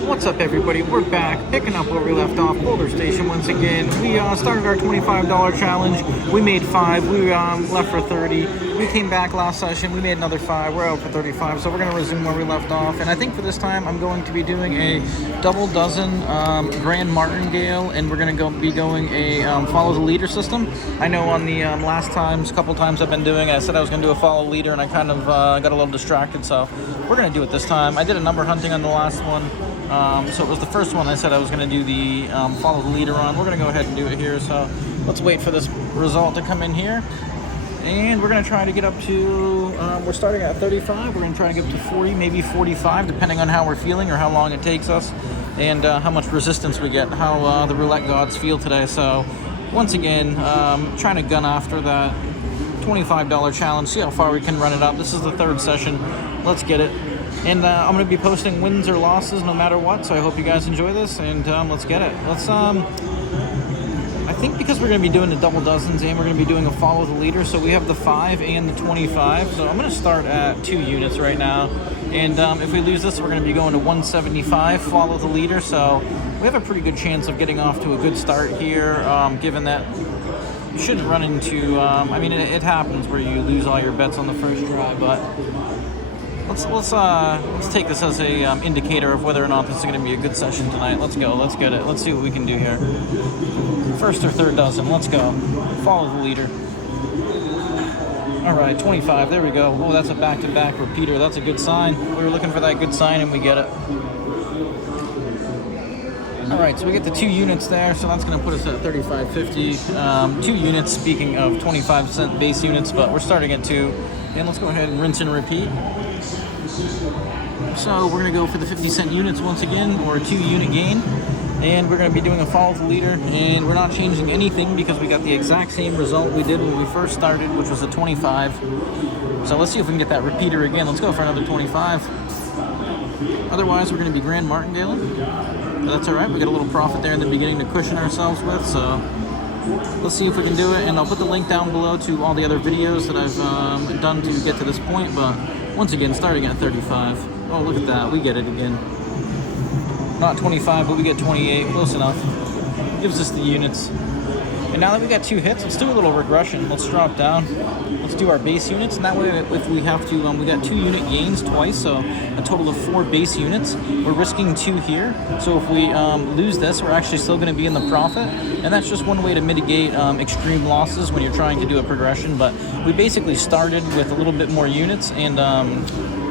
What's up, everybody? We're back, picking up where we left off, Boulder Station once again. We started our $25 challenge. We made 5. We left for 30. We came back last session. We made another 5. We're out for 35. So we're going to resume where we left off. And I think for this time, I'm going to be doing a double dozen Grand Martingale, and we're going to be going a follow the leader system. I know on the couple times I've been doing it, I said I was going to do a follow leader, and I kind of got a little distracted. So we're going to do it this time. I did a number hunting on the last one. So it was the first one I said I was going to do the follow the leader on. We're going to go ahead and do it here. So let's wait for this result to come in here. And we're going to try to get up to, we're starting at 35. We're going to try to get up to 40, maybe 45, depending on how we're feeling or how long it takes us. And how much resistance we get, how the roulette gods feel today. So once again, trying to gun after that $25 challenge, see how far we can run it up. This is the third session. Let's get it. And I'm going to be posting wins or losses no matter what, so I hope you guys enjoy this, and let's get it. I think because we're going to be doing the double dozens and we're going to be doing a follow the leader, so we have the 5 and the 25, so I'm going to start at 2 units right now. And if we lose this, we're going to be going to 175, follow the leader, so we have a pretty good chance of getting off to a good start here, given that you shouldn't run into, I mean, it happens where you lose all your bets on the first try, but let's take this as a indicator of whether or not this is going to be a good session tonight. Let's go. Let's get it. Let's see what we can do here. First or third dozen. Let's go. Follow the leader. All right, 25. There we go. Oh, that's a back-to-back repeater. That's a good sign. We were looking for that good sign, and we get it. All right, so we get the 2 units there, so that's going to put us at 35.50. 2 units, speaking of 25-cent base units, but we're starting at 2. And let's go ahead and rinse and repeat. So we're going to go for the 50-cent units once again, or a 2-unit gain. And we're going to be doing a follow the leader, and we're not changing anything because we got the exact same result we did when we first started, which was a 25. So let's see if we can get that repeater again. Let's go for another 25. Otherwise, we're going to be Grand Martingale. That's all right. We got a little profit there in the beginning to cushion ourselves with, so let's see if we can do it. And I'll put the link down below to all the other videos that I've done to get to this point, but once again, starting at 35. Oh, look at that. We get it again. Not 25, but we get 28. Close enough. Gives us the units. And now that we got 2 hits, let's do a little regression. Let's drop down. Let's do our base units. And that way, if we have to, we got 2 unit gains twice, so a total of 4 base units. We're risking 2 here. So if we lose this, we're actually still going to be in the profit. And that's just one way to mitigate extreme losses when you're trying to do a progression. But we basically started with a little bit more units and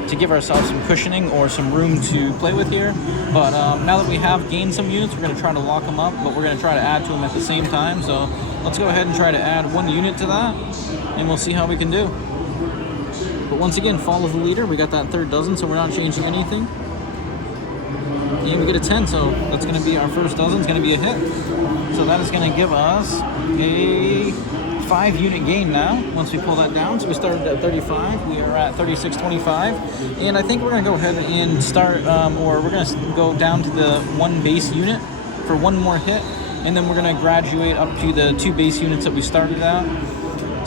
to give ourselves some cushioning or some room to play with here. But now that we have gained some units, we're going to try to lock them up, but we're going to try to add to them at the same time. So let's go ahead and try to add 1 unit to that, and we'll see how we can do. But once again, follow the leader. We got that third dozen, so we're not changing anything. And we get a 10, so that's going to be our first dozen. It's going to be a hit. So that is going to give us a 5-unit gain now, once we pull that down. So we started at 35, we are at 36.25, and I think we're going to go ahead and start, or we're going to go down to the 1 base unit for 1 more hit, and then we're going to graduate up to the 2 base units that we started at.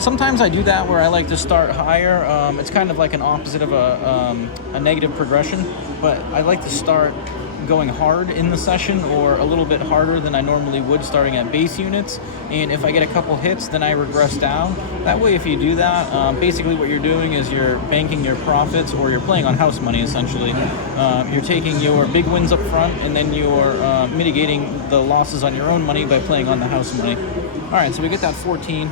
Sometimes I do that where I like to start higher. It's kind of like an opposite of a negative progression, but I like to start going hard in the session, or a little bit harder than I normally would starting at base units, and if I get a couple hits, then I regress down. That way, if you do that, basically what you're doing is you're banking your profits, or you're playing on house money essentially. You're taking your big wins up front, and then you're mitigating the losses on your own money by playing on the house money. Alright, so we get that 14.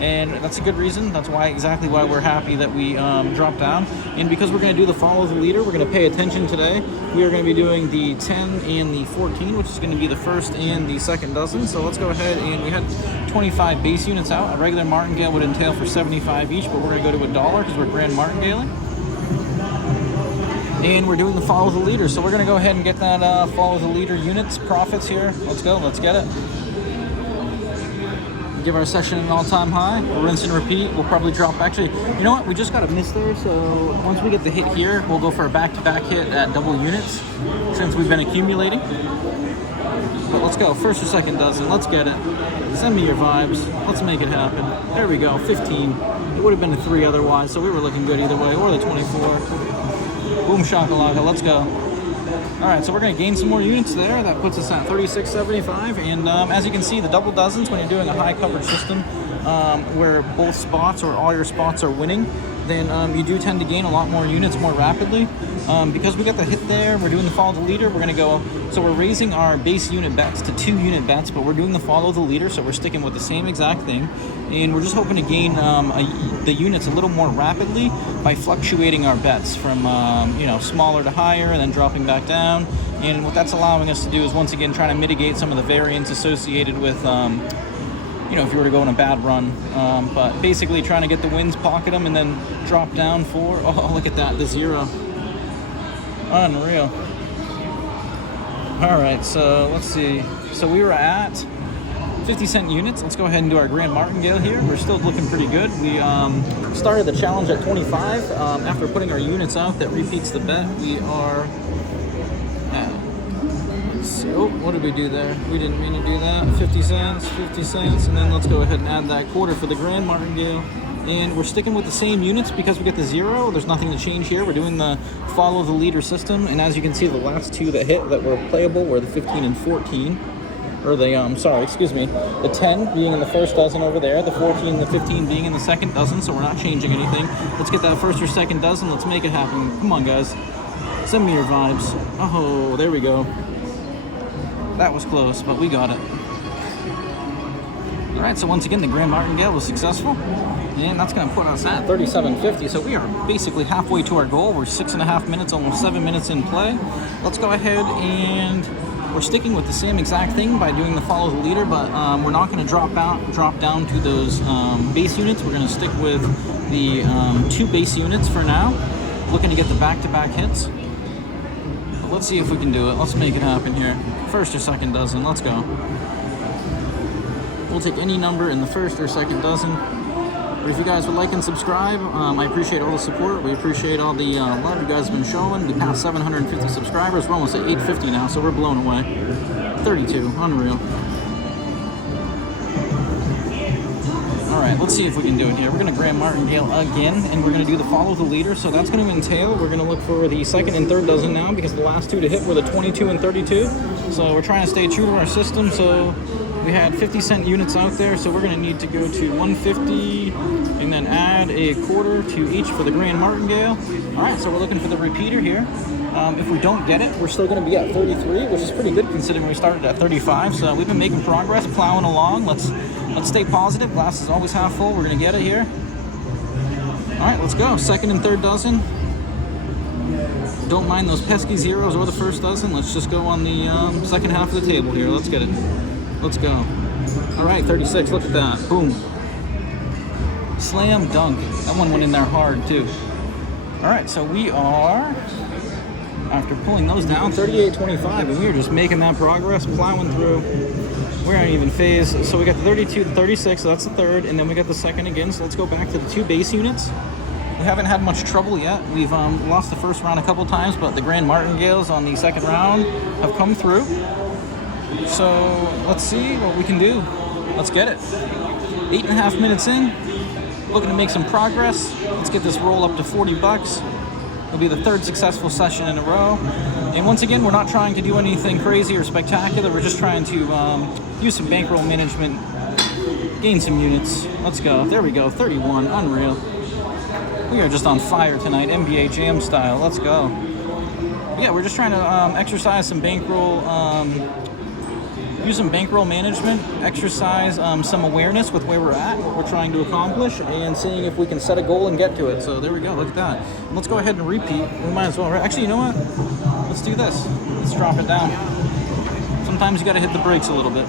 And that's a good reason. That's exactly why we're happy that we dropped down. And because we're going to do the follow the leader, we're going to pay attention today. We are going to be doing the 10 and the 14, which is going to be the first and the second dozen. So let's go ahead, and we had 25 base units out. A regular Martingale would entail for 75 each, but we're going to go to $1 because we're Grand Martingale. And we're doing the follow the leader. So we're going to go ahead and get that follow the leader units profits here. Let's go. Let's get it. Give our session an all-time high. We'll rinse and repeat. We'll probably drop. Actually, you know what? We just got a miss there. So once we get the hit here, we'll go for a back-to-back hit at double units since we've been accumulating. But let's go. First or second dozen. Let's get it. Send me your vibes. Let's make it happen. There we go. 15. It would have been a 3 otherwise, so we were looking good either way. Or the 24. Boom shakalaka. Let's go. All right, so we're going to gain some more units there. That puts us at 36.75. And as you can see, the double dozens, when you're doing a high coverage system where both spots or all your spots are winning, then you do tend to gain a lot more units more rapidly. Because we got the hit there, we're doing the follow the leader. We're going to go, so we're raising our base unit bets to 2 unit bets, but we're doing the follow the leader, so we're sticking with the same exact thing. And we're just hoping to gain the units a little more rapidly by fluctuating our bets from smaller to higher and then dropping back down. And what that's allowing us to do is once again trying to mitigate some of the variance associated with if you were to go on a bad run. But basically trying to get the wins, pocket them, and then drop down for, oh, look at that, the 0. Unreal. All right, so let's see. So we were at 50-cent units. Let's go ahead and do our Grand Martingale here. We're still looking pretty good. We started the challenge at 25. After putting our units out, that repeats the bet. We are at, let's see, oh, what did we do there? We didn't mean to do that. 50 cents, 50 cents, and then let's go ahead and add that quarter for the Grand Martingale. And we're sticking with the same units because we get the 0. There's nothing to change here. We're doing the follow the leader system. And as you can see, the last 2 that hit that were playable were the 15 and 14. Or the, the 10 being in the first dozen over there, the 14 and the 15 being in the second dozen, so we're not changing anything. Let's get that first or second dozen. Let's make it happen. Come on, guys. Send me your vibes. Oh, there we go. That was close, but we got it. All right, so once again, the Grand Martingale was successful. And that's going to put us at 37.50. So we are basically halfway to our goal. We're 6.5 minutes, almost 7 minutes in play. Let's go ahead and we're sticking with the same exact thing by doing the follow the leader, but we're not going to drop down to those base units. We're going to stick with the 2 base units for now. Looking to get the back-to-back hits. But let's see if we can do it. Let's make it happen here. First or second dozen. Let's go. We'll take any number in the first or second dozen. But if you guys would like and subscribe, I appreciate all the support. We appreciate all the love you guys have been showing. We passed 750 subscribers. We're almost at 850 now, so we're blown away. 32, unreal. All right, let's see if we can do it here. We're going to Grand Martingale again, and we're going to do the follow the leader. So that's going to entail, we're going to look for the second and third dozen now because the last 2 to hit were the 22 and 32. So we're trying to stay true to our system. So we had 50-cent units out there, so we're going to need to go to 150 and then add a quarter to each for the Grand Martingale. All right, so we're looking for the repeater here. If we don't get it, we're still going to be at 33, which is pretty good considering we started at 35. So we've been making progress, plowing along. Let's stay positive. Glass is always half full. We're going to get it here. All right, let's go. Second and third dozen. Don't mind those pesky 0s or the first dozen. Let's just go on the second half of the table here. Let's get it. Let's go. All right, 36. Look at that. Boom. Slam dunk. That one went in there hard, too. All right, so we are, after pulling those down, 38.25, and we are just making that progress, plowing through. We aren't even phased. So we got the 32, the 36, so that's the third, and then we got the second again. So let's go back to the 2 base units. We haven't had much trouble yet. We've lost the first round a couple times, but the Grand Martingales on the second round have come through. So let's see what we can do. Let's get it. 8.5 minutes in, looking to make some progress. Let's get this roll up to 40 bucks. It'll be the 3rd successful session in a row. And once again, we're not trying to do anything crazy or spectacular. We're just trying to use some bankroll management, gain some units. Let's go. There we go. 31. Unreal. We are just on fire tonight, NBA Jam style. Let's go. Yeah, we're just trying to exercise some bankroll, use some bankroll management, exercise some awareness with where we're at, what we're trying to accomplish, and seeing if we can set a goal and get to it. So there we go, look at that. And let's go ahead and repeat. We might as well, right? Actually, you know what? Let's do this. Let's drop it down. Sometimes you gotta hit the brakes a little bit.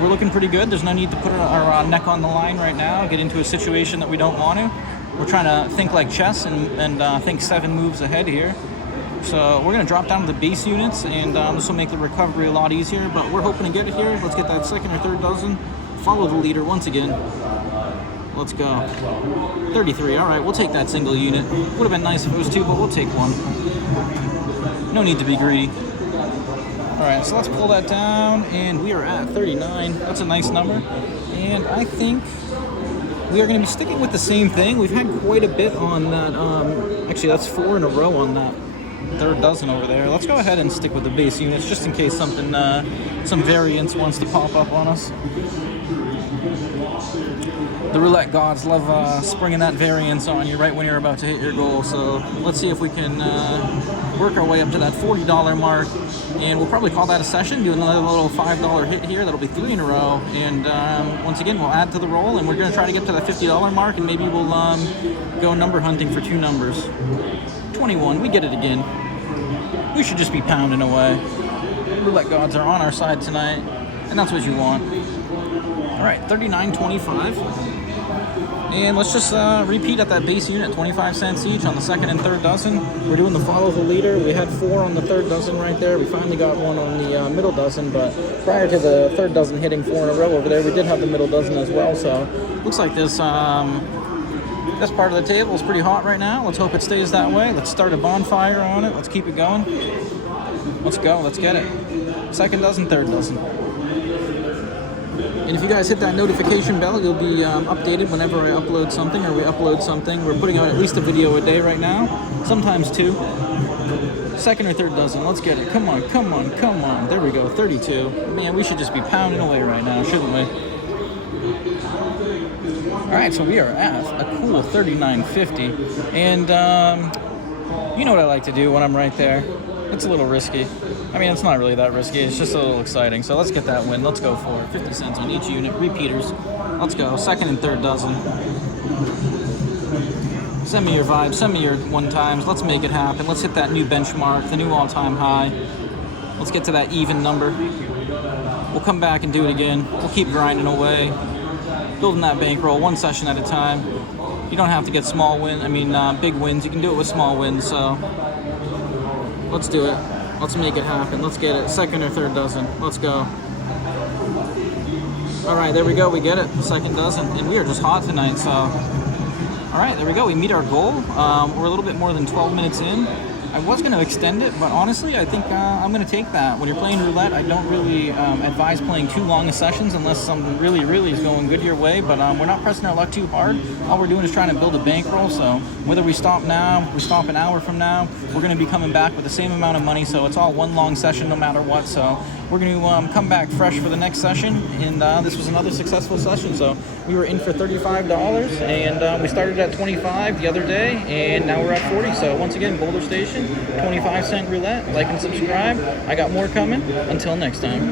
We're looking pretty good. There's no need to put our neck on the line right now, get into a situation that we don't want to. We're trying to think like chess and think 7 moves ahead here. So we're going to drop down to the base units, and this will make the recovery a lot easier, but we're hoping to get it here. Let's get that second or third dozen. Follow the leader once again. Let's go. 33. All right, we'll take that single unit. Would have been nice if it was 2, but we'll take 1. No need to be greedy. All right, so let's pull that down, and we are at 39. That's a nice number. And I think we are going to be sticking with the same thing. We've had quite a bit on that. Actually, that's 4 in a row on that third dozen over there. Let's go ahead and stick with the base units just in case something, some variance wants to pop up on us. The roulette gods love springing that variance on you right when you're about to hit your goal. So let's see if we can work our way up to that $40 mark. And we'll probably call that a session, do another little $5 hit here. That'll be 3 in a row. And once again, we'll add to the roll, and we're going to try to get to that $50 mark, and maybe we'll go number hunting for 2 numbers. 21, we get it again. We should just be pounding away. Roulette gods are on our side tonight, and that's what you want. All right, 39.25. And let's just repeat at that base unit, 25 cents each on the second and third dozen. We're doing the follow the leader. We had 4 on the third dozen right there. We finally got 1 on the middle dozen, but prior to the third dozen hitting 4 in a row over there, we did have the middle dozen as well. So looks like this part of the table is pretty hot right now. Let's hope it stays that way. Let's start a bonfire on it. Let's keep it going. Let's go. Let's get it. Second dozen, third dozen. And if you guys hit that notification bell, you'll be updated whenever I upload something or we upload something. We're putting out at least a video a day right now, sometimes 2. Second or third dozen, let's get it. Come on, come on, come on. There we go, 32. Man, we should just be pounding away right now, shouldn't we? All right, so we are at a cool 39.50. And you know what I like to do when I'm right there. It's a little risky. I mean, it's not really that risky. It's just a little exciting. So let's get that win. Let's go for it. 50 cents on each unit. Repeaters. Let's go. Second and third dozen. Send me your vibes. Send me your one times. Let's make it happen. Let's hit that new benchmark, the new all-time high. Let's get to that even number. We'll come back and do it again. We'll keep grinding away. Building that bankroll one session at a time. You don't have to get big wins. You can do it with small wins. So let's do it. Let's make it happen. Let's get it. Second or third dozen. Let's go. All right, there we go. We get it. Second dozen. And we are just hot tonight, so. All right, there we go. We meet our goal. We're a little bit more than 12 minutes in. I was going to extend it, but honestly, I think I'm going to take that. When you're playing roulette, I don't really advise playing too long of sessions unless something really, really is going good your way, but we're not pressing our luck too hard. All we're doing is trying to build a bankroll, so whether we stop now, we stop an hour from now, we're going to be coming back with the same amount of money, so it's all one long session no matter what, so we're going to come back fresh for the next session, and this was another successful session, so we were in for $35, and we started at 25 the other day, and now we're at 40, so once again, Boulder Station, 25-cent roulette. Like and subscribe. I got more coming. Until next time.